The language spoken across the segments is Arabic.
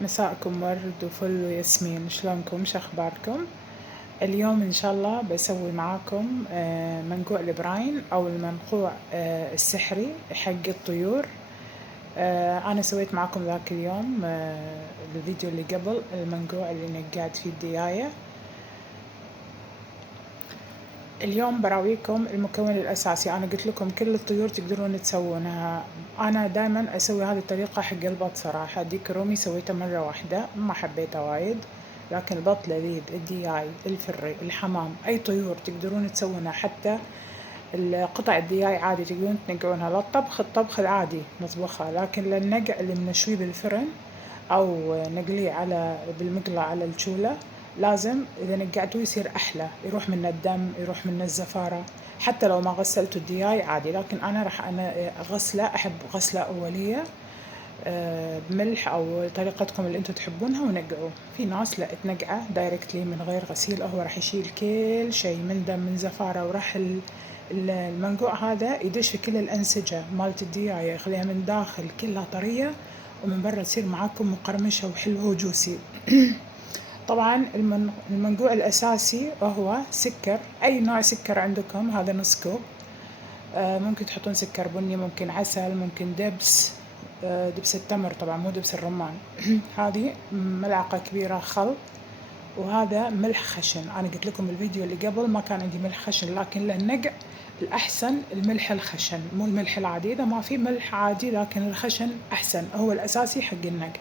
مساءكم ورد وفل وياسمين، شلونكم؟ شخباركم؟ اليوم ان شاء الله بسوي معاكم منقوع البراين او المنقوع السحري حق الطيور. انا سويت معاكم ذاك اليوم الفيديو اللي قبل المنقوع اللي نقعت فيه الدياية. اليوم براويكم المكون الأساسي. أنا قلت لكم كل الطيور تقدرون تسوونها. أنا دائما أسوي هذه الطريقة حق البط صراحة. ديك الرومي سويته مرة واحدة ما حبيته وايد، لكن البط لذيذ، الدياي، الفري، الحمام، أي طيور تقدرون تسوونها. حتى القطع الدياي عادي تقدرون تنقعونها للطبخ، الطبخ العادي نطبخها، لكن للنقع اللي بنشويه بالفرن أو نقليه على بالمقلاة على الشولة لازم إذا نقعتوه يصير أحلى، يروح منه الدم، يروح منه الزفارة. حتى لو ما غسلتوا الدياي عادي، لكن أنا أغسله، أحب غسلة أولية بملح أو طريقتكم اللي أنتم تحبونها ونقعوه. في ناس لا تنقعه دايركتلي من غير غسيل، هو راح يشيل كل شيء من دم من زفارة، وراح المنقوع هذا يدش في كل الأنسجة مالت الدياية، يخليها من داخل كلها طرية ومن برا تصير معاكم مقرمشة وحلوة وجوسي. طبعا المنقوع الأساسي وهو سكر، أي نوع سكر عندكم، هذا نص كوب. ممكن تحطون سكر بني، ممكن عسل، ممكن دبس، دبس التمر طبعا مو دبس الرمان. هذه ملعقة كبيرة خل، وهذا ملح خشن. أنا قلت لكم الفيديو اللي قبل ما كان عندي ملح خشن، لكن للنقع الأحسن الملح الخشن مو الملح العادي. إذا ما في ملح عادي لكن الخشن أحسن، هو الأساسي حق النقع.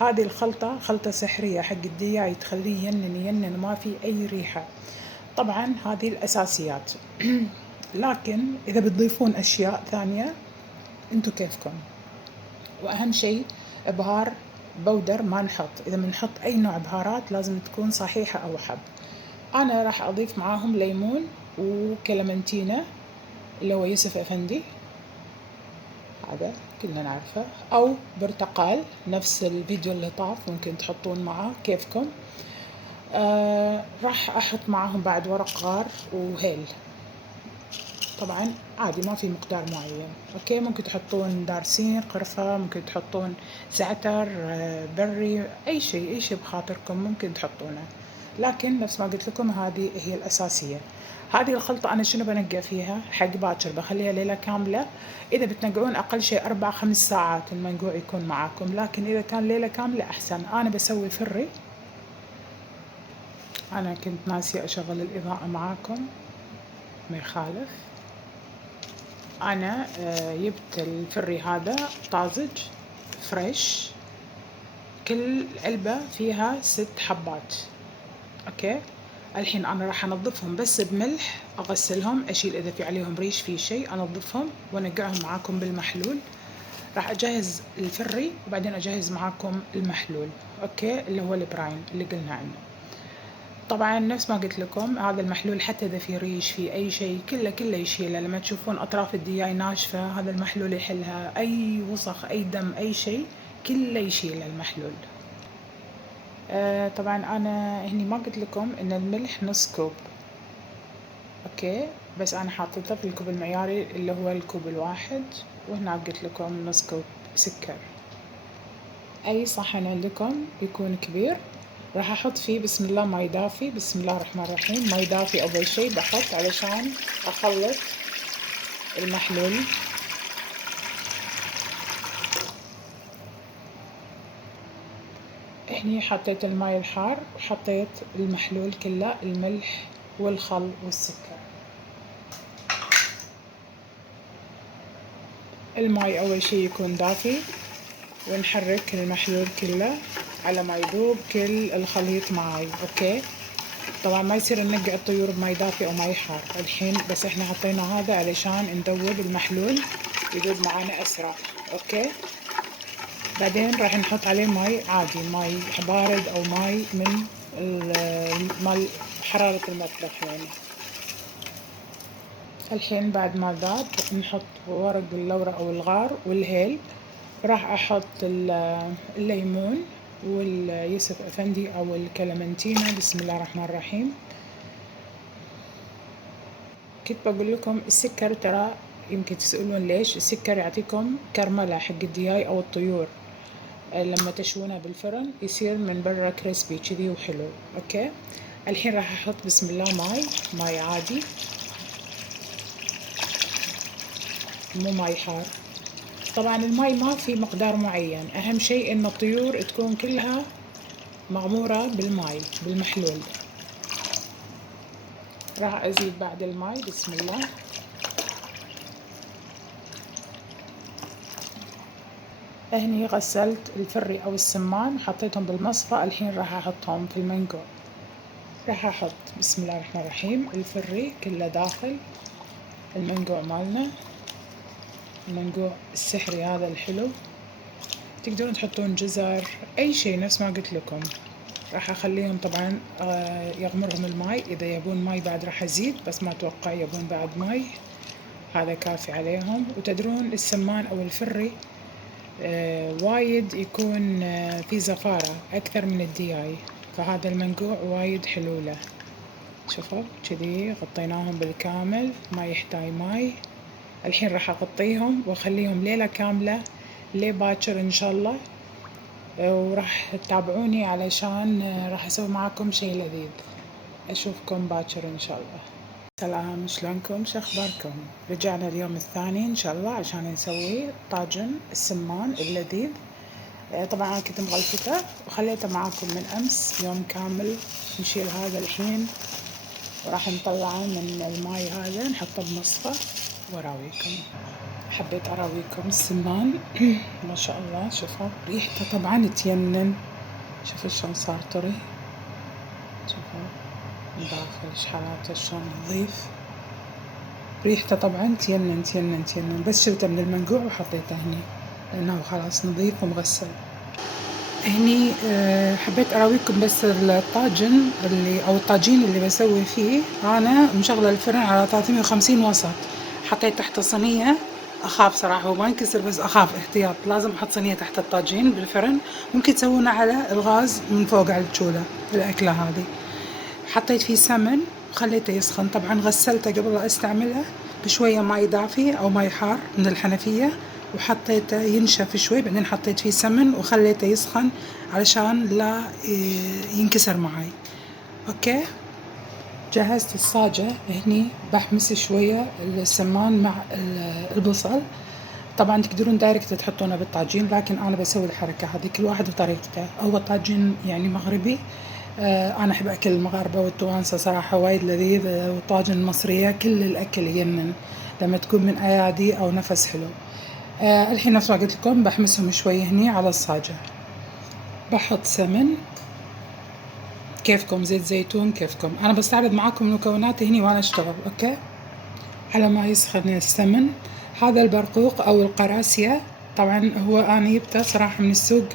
هذه الخلطة خلطة سحرية حق الدياي، تخليه ينن ما في أي ريحة. طبعا هذه الأساسيات. لكن إذا بتضيفون أشياء ثانية أنتو كيفكم. وأهم شيء بهار بودر ما نحط. إذا بنحط أي نوع بهارات لازم تكون صحيحة أو حب. أنا راح أضيف معاهم ليمون وكلمنتينة اللي هو يوسف أفندي، هذا كلنا نعرفه، أو برتقال نفس الفيديو اللي طاف ممكن تحطون معاه كيفكم. راح أحط معاهم بعد ورق غار وهيل. طبعا عادي ما في مقدار معين، اوكي. ممكن تحطون دارسين، قرفة، ممكن تحطون زعتر، بري، اي شيء بخاطركم ممكن تحطونه، لكن نفس ما قلت لكم هذه هي الاساسية. هذه الخلطة انا شنو بنقع فيها حق باكر، بخليها ليلة كاملة. اذا بتنقعون اقل شيء 4-5 ساعات المنقوع يكون معاكم، لكن اذا كان ليلة كاملة احسن. انا بسوي فري، انا كنت ناسية اشغل الاضاءة معاكم، ما يخالف. أنا جبت الفري هذا طازج فريش، كل علبة فيها 6 حبات، أوكي. الحين أنا راح أنظفهم بس بملح، أغسلهم، أشيل إذا في عليهم ريش في شيء، أنظفهم وأنقعهم معاكم بالمحلول. راح أجهز الفري وبعدين أجهز معاكم المحلول، أوكي، اللي هو البراين اللي قلنا عنه. طبعا نفس ما قلت لكم هذا المحلول حتى إذا في ريش في أي شيء كله يشيله. لما تشوفون أطراف الدياي ناشفة هذا المحلول يحلها، أي وسخ أي دم أي شيء كله يشيله المحلول. طبعا أنا هني ما قلت لكم إن الملح نص كوب، أوكي، بس أنا حاطته في الكوب المعياري اللي هو الكوب الواحد، وهنا قلت لكم نص كوب سكر. أي صحن عندكم يكون كبير راح أحط فيه بسم الله ماي دافي. بسم الله الرحمن الرحيم. ماي دافي أول شي بحط علشان أخلط المحلول. هني حطيت الماي الحار وحطيت المحلول كله، الملح والخل والسكر. الماي أول شي يكون دافي، ونحرك المحلول كله على ما يذوب كل الخليط معاي، أوكي. طبعا ما يصير ننقع الطيور بماي دافي او ماي حار الحين، بس احنا حطينا هذا علشان نذوب المحلول يذوب معانا اسرع، اوكي. بعدين راح نحط عليه ماي عادي، ماي بارد او ماي من مال حرارة المطبخ يعني. الحين بعد ما ذاب نحط ورق اللورة او الغار والهيل. راح احط الليمون واليوسف افندي او الكلمنتينا. بسم الله الرحمن الرحيم. كنت بقول لكم السكر، ترى يمكن تسألون ليش السكر يعطيكم كرملة حق الدياي أو الطيور. لما تشوونه بالفرن يصير من برا كريسبي كذي وحلو. اوكي الحين راح احط بسم الله ماي عادي، مو ماي حار. طبعا الماي ما في مقدار معين، اهم شيء ان الطيور تكون كلها مغمورة بالماي بالمحلول. راح ازيد بعد الماي بسم الله. هني غسلت الفري او السمان حطيتهم بالمصفى، الحين راح احطهم في المنقوع. راح احط بسم الله الرحمن الرحيم الفري كله داخل المنقوع مالنا، المنقوع السحري هذا الحلو. تقدرون تحطون جزر اي شيء نفس ما قلت لكم. راح اخليهم طبعا يغمرهم الماي، اذا يبون ماي بعد راح ازيد، بس ما اتوقع يبون بعد ماي، هذا كافي عليهم. وتدرون السمان او الفري وايد يكون في زفارة اكثر من الدياي، فهذا المنقوع وايد حلو له. شوفوا كذي غطيناهم بالكامل ما يحتاج ماي. الحين راح اغطيهم واخليهم ليلة كاملة ليه باكر ان شاء الله، وراح تتابعوني علشان راح اسوي معاكم شي لذيذ. اشوفكم باكر ان شاء الله. سلام، شلونكم؟ شخباركم؟ رجعنا اليوم الثاني ان شاء الله عشان نسوي طاجن السمان اللذيذ. طبعا انا كنت مغلفته وخليته معاكم من امس يوم كامل. نشيل هذا الحين وراح نطلعه من الماي هذا نحطه بمصفى واراويكم. حبيت اراويكم السمان ما شاء الله. شوفوا ريحته طبعا تينن، شوفوا شلون صار طري، شوفوا من داخل شحالاته شلون نظيف. ريحته طبعا تينن تينن تينن، بس شلته من المنقوع وحطيته هني لانه خلاص نظيف ومغسل. هني حبيت اراويكم بس الطاجن اللي او الطاجين اللي بسوي فيه. انا مشغله الفرن على 350 وسط، حطيت تحت صينيه. اخاف صراحه هو ما ينكسر، بس اخاف احتياط لازم احط صينيه تحت الطاجين بالفرن. ممكن تسوونه على الغاز من فوق على الشوله الاكله هذه. حطيت فيه سمن وخليته يسخن. طبعا غسلته قبل لا استعمله بشويه ماي دافي او ماي حار من الحنفيه، وحطيته ينشف شوي، بعدين حطيت فيه سمن وخليته يسخن علشان لا ينكسر معي. اوكي جهزت الصاجة هني، بحمس شوية السمان مع البصل. طبعا تقدرون دايركت تحطونه بالطاجين، لكن انا بسوي الحركة هذه كل واحد وطريقته. هو طاجين يعني مغربي، انا احب اكل المغاربة والتوانسة صراحة وايد لذيذ، والطاجن المصرية كل الاكل ينن لما تكون من ايادي او نفس حلو. الحين نفس ما قلت لكم بحمسهم شوي هني على الصاجة. بحط سمن كيفكم، زيت زيتون كيفكم، انا بستعرض معاكم المكونات هني وانا اشتغل. اوكي على ما يسخن السمن. هذا البرقوق او القراسية طبعا هو انا جبته صراحة من السوق،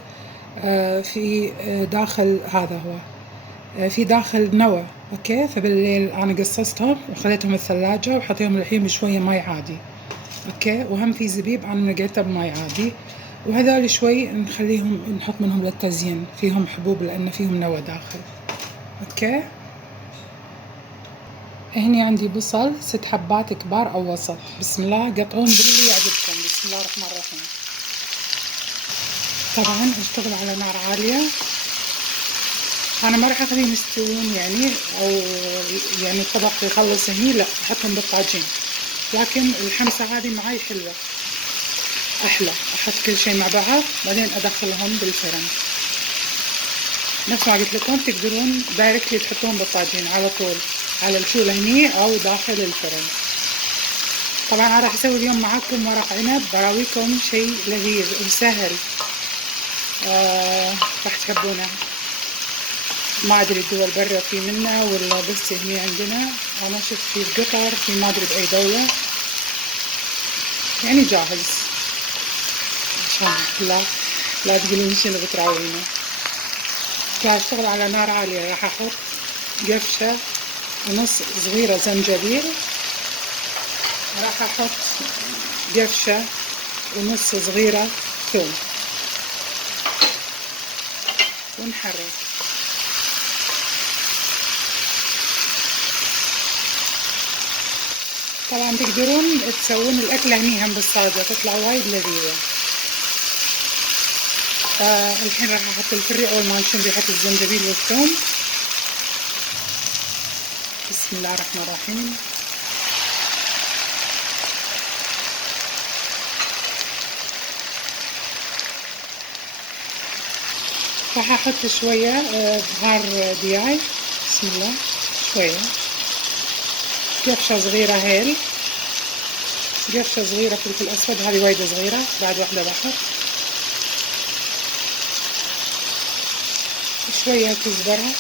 في داخل هذا هو في داخل نوى. اوكي فبالليل انا قصصتهم وخليتهم الثلاجة وحطيهم الحين بشوية ماي عادي. اوكي وهم في زبيب انا نقيته بماي عادي، وهذول شوي نخليهم نحط منهم للتزيين، فيهم حبوب لان فيهم نوى داخل. اوكي هني عندي بصل 6 حبات كبار او وسط، بسم الله قطعون باللي يعجبكم. بسم الله الرحمن الرحيم. طبعا اشتغل على نار عالية، انا ما راح اخليهم يستوون يعني او يعني الطبق يخلص هني، لا احطهم بالطاجين، لكن الحمسة هذه معي حلوة احلى. احط كل شيء مع بعض بعدين ادخلهم بالفرن. نفس ما قلت لكم تقدرون دايركتلي تحطوهم بالطاجين على طول على الشولة هني او داخل الفرن. طبعا انا راح اسوي اليوم معاكم ورق عنب، براويكم شيء لذيذ وسهل، راح تحبونه. ما ادري الدول برا في منه ولا بس هني عندنا. انا شفت في قطر، في ما ادري باي دولة يعني جاهز عشان لا تقولون شنو بتراوينه. اشتغل على نار عالية. راح احط قفشة ونص صغيرة زنجبيل، راح احط قفشة ونص صغيرة ثوم ونحرك. طبعا تقدرون تسوون الاكلة هني هم بالصاجة تطلع وايد لذيذة. الحين راح احط الفري اول ما نشم ريحة الزنجبيل والثوم. بسم الله الرحمن الرحيم. راح احط شوية بهار دياي. بسم الله. شوية قرشة صغيرة هيل، قرشة صغيرة فلفل اسود، هذه وايدة صغيرة، بعد واحدة بحط. شوية كزبرة،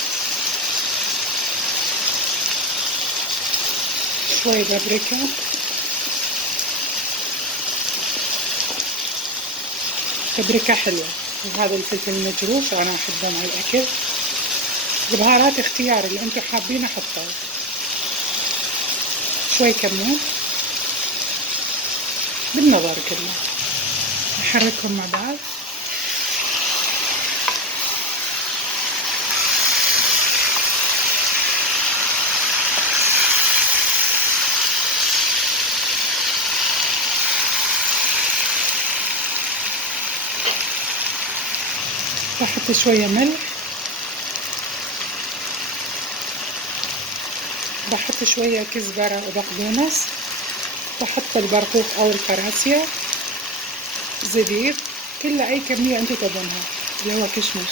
شوية بابريكا، بابريكا حلوة، وهذا الفلفل المجروش انا احبه مع الاكل. البهارات اختياري، اللي انتم حابين حطوا. شوي كمون بالنظر كله. نحركهم مع بعض. بحط شوية ملح، بحط شوية كزبرة وبقدونس، بحط البرقوق او الكراسية، زبيب، كل اي كمية انتو تبونها، اللي هو كشمش.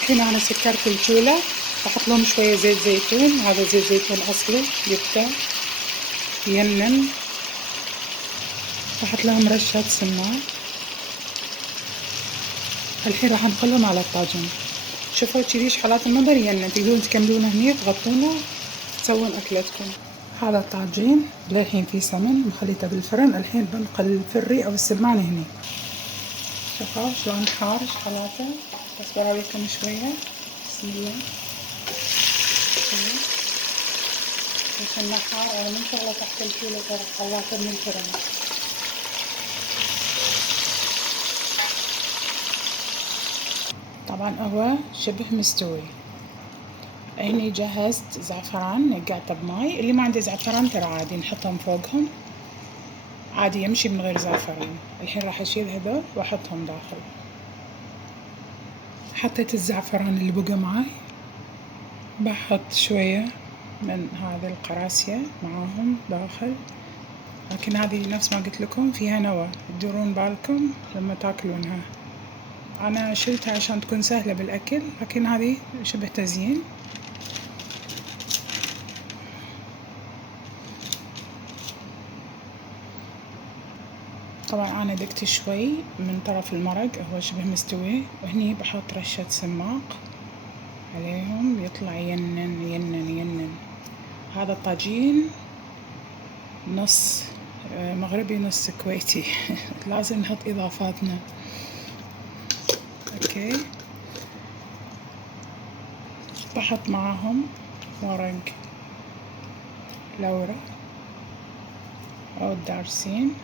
الحين انا سكرت الشولة، بحط لهم شوية زيت زيتون، هذا زيت زيتون اصلي جبته ينن. بحط لهم رشة سمان. الحين راح نخلهم على الطاجن. شوفوا تشيليش حالات المنظر ينن، تقدرون تكملونه هني، تغطونه، تسوون اكلتكم. هذا الطاجين للحين فيه سمن مخليته بالفرن. الحين بنقل الفري او السمان هني. شوفوا شلون حار حالاته، بس براويكم شوية. بسم الله. عشان حار انا من شغله تحت الكيلو ترى طلعته من الفرن. طبعا هو شبه مستوي. هني جهزت زعفران نقعته بماي، اللي ما عنده زعفران ترى عادي نحطهم فوقهم، عادي يمشي من غير زعفران. الحين راح اشيل هذول واحطهم داخل. حطيت الزعفران اللي بقى معاي، بحط شوية من هذا القراصية معاهم داخل. لكن هذه نفس ما قلت لكم فيها نوى، تدورون بالكم لما تاكلونها. انا شلتها عشان تكون سهلة بالاكل، لكن هذه شبه تزيين. طبعا انا دقت شوي من طرف المرق، هو شبه مستوي. وهني بحط رشة سماق عليهم، يطلع ينن ينن ينن. هذا الطاجين نص مغربي نص كويتي لازم نحط اضافاتنا. اوكي. بحط معاهم ورق لورا او الدارسين،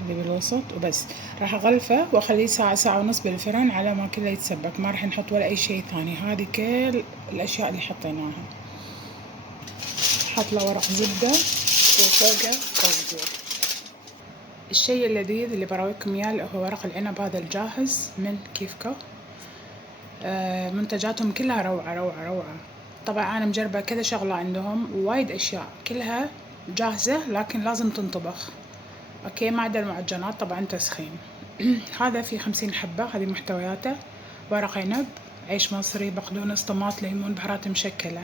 خليه بالوسط وبس. راح اغلفه واخليه ساعة ساعة ونص بالفرن على ما كله يتسبك. ما راح نحط ولا اي شيء ثاني، هذه كل الاشياء اللي حطيناها. حط له ورق زبدة وفوقه تصدير. الشيء اللذيذ اللي براويكم اياه هو ورق العنب هذا الجاهز من كيفكو. منتجاتهم كلها روعة روعة روعة. طبعا انا مجربة كذا شغلة عندهم، ووايد اشياء كلها جاهزة لكن لازم تنطبخ. اوكي، ما عدا المعجنات طبعا تسخين. هذا في 50 حبة، هذه محتوياته: ورق عنب، عيش مصري، بقدونس، طماط، ليمون، بهارات مشكلة.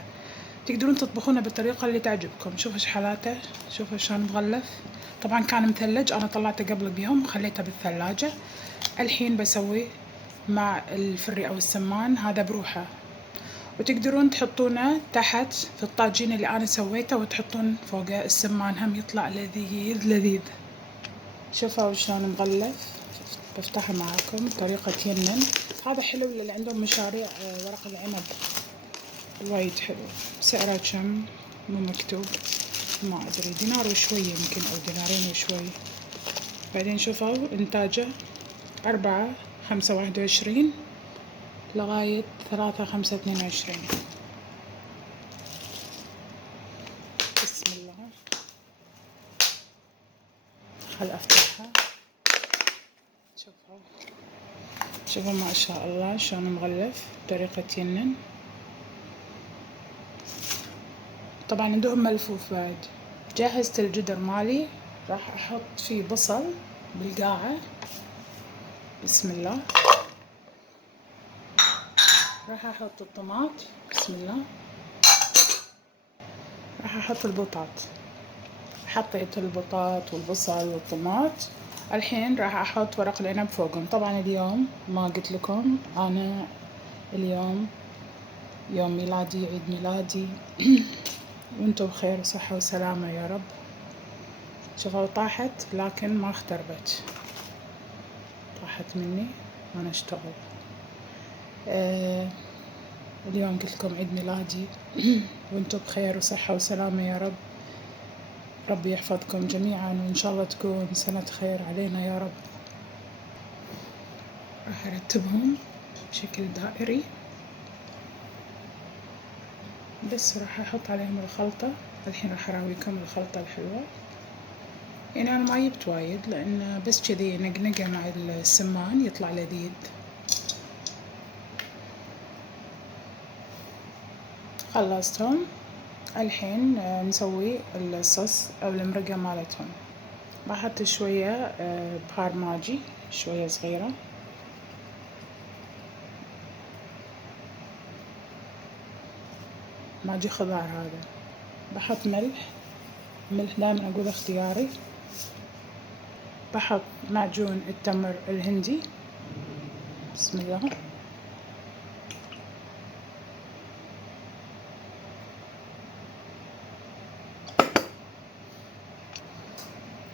تقدرون تطبخونه بالطريقة اللي تعجبكم. شوفوا ايش حالاته، شوفوا شلون مغلف. طبعا كان مثلج، انا طلعته قبل بيوم خليته بالثلاجة. الحين بسوي مع الفري او السمان هذا بروحه، وتقدرون تحطونه تحت في الطاجين اللي انا سويته وتحطون فوقه السمان، هم يطلع لذيذ لذيذ. شوفوا شلون مغلف. بفتحه معاكم بطريقة ينن. هذا حلو للي عندهم مشاريع ورق العنب، وايد حلو. سعره كم مو مكتوب، ما ادري، دينار وشوي يمكن او دينارين وشوي. بعدين شوفوا انتاجه 4/5/21 لغاية 3/5/22. بسم الله. خل افتحها. شوفوا شوفوا ما شاء الله شلون مغلف بطريقة ينن. طبعا عندهم ملفوف بعد. جهزت الجدر مالي، راح احط فيه بصل بالقاعة. بسم الله. راح احط الطماط. بسم الله. راح احط البطاط. حطيت البطاط والبصل والطماط. الحين راح احط ورق العنب فوقهم. طبعا اليوم ما قلت لكم انا اليوم يوم ميلادي، عيد ميلادي. وانتم بخير وصحة وسلامة يا رب. شوفوا طاحت لكن ما اختربت، طاحت مني وانا اشتغل. اليوم قلت لكم عيد ميلادي وانتم بخير وصحة وسلامة يا رب. ربي يحفظكم جميعا وان شاء الله تكون سنة خير علينا يا رب. راح ارتبهم بشكل دائري بس. راح احط عليهم الخلطة. الحين راح اراويكم الخلطة الحلوة. يعني انا ما جبت وايد لان بس كذي نقنقة مع السمان يطلع لذيذ. خلصتهم. الحين نسوي الصوص او المرقة مالتهم. بحط شوية بهار ماجي، شوية صغيرة. ماجي خضار هذا. بحط ملح. ملح دائما اقول اختياري. بحط معجون التمر الهندي. بسم الله.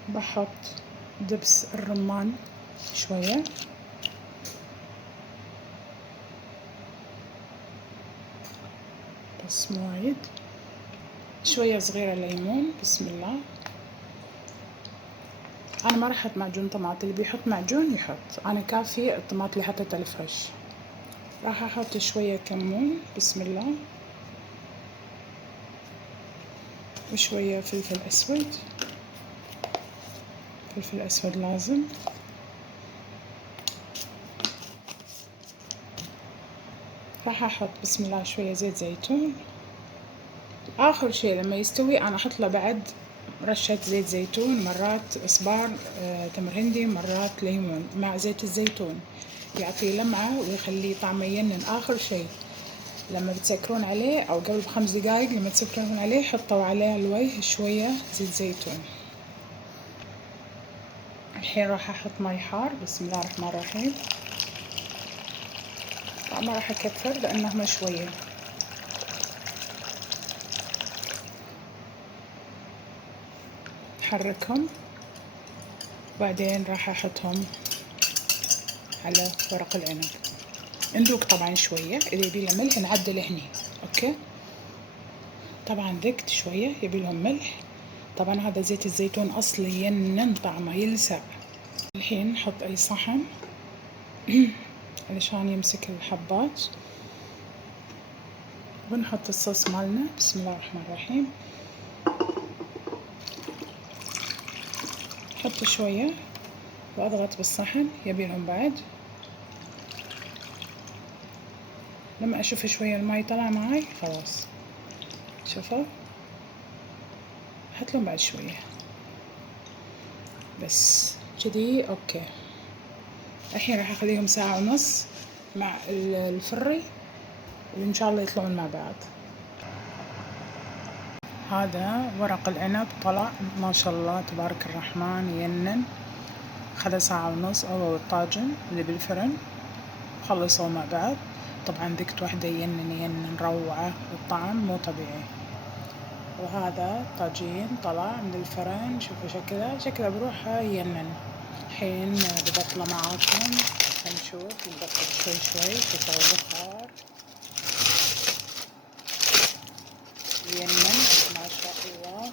بحط دبس الرمان شوية. بس مو وايد. شوية صغيرة ليمون. بسم الله. أنا ما راح أحط معجون طماط، اللي بيحط معجون يحط، أنا كافي الطماط اللي حطيته الفريش. راح أحط شوية كمون. بسم الله. وشوية فلفل أسود. فلفل أسود لازم. راح أحط بسم الله شوية زيت زيتون. آخر شي لما يستوي أنا أحط له بعد رشة زيت زيتون، مرات إصبار تمر هندي، مرات ليمون مع زيت الزيتون، يعطيه لمعة ويخليه طعمه ينن. آخر شي لما بتسكرون عليه أو قبل ب5 دقايق لما تسكرون عليه حطوا عليه الوجه شوية زيت زيتون. الحين راح أحط ماي حار. بسم الله الرحمن الرحيم. طبعا ما راح أكثر لأنهم شوية. حركهم وبعدين راح أحطهم على ورق العنب. ندوق طبعا شوية، إذا يبي له ملح نعدل هني. أوكي. طبعا ذقت شوية يبي لهم ملح. طبعا هذا زيت الزيتون أصلي ينن طعمه يلسع. الحين نحط أي صحن علشان يمسك الحبات. ونحط الصوص مالنا. بسم الله الرحمن الرحيم. حط شوية واضغط بالصحن يبي لهم بعد. لما اشوف شوية الماي طلع معي خلاص. شوفوا احط لهم بعد شوية بس كذي. اوكي. الحين راح اخليهم ساعة ونص مع الفري وان شاء الله يطلعون مع بعض. هذا ورق العنب طلع ما شاء الله تبارك الرحمن ينن. خذ ساعة ونص هو الطاجن اللي بالفرن خلصوا مع بعض. طبعا ذقت واحدة ينن روعة، الطعم مو طبيعي. وهذا طاجين طلع من الفرن. شوفوا شكله بروحه ينن. الحين ببطله معاكم نشوف. نبطل شوي شوي. شوفوا البخار ينن ما شاء الله.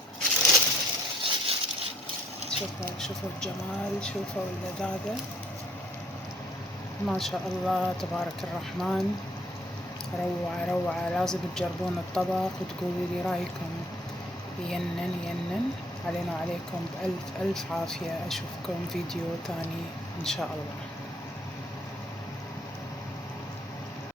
شوفوا الجمال، شوفوا اللذاذة ما شاء الله تبارك الرحمن. روعة روعة. لازم تجربون الطبق وتقولوا لي رأيكم. ينن علينا وعليكم بألف ألف عافية. أشوفكم فيديو ثاني إن شاء الله.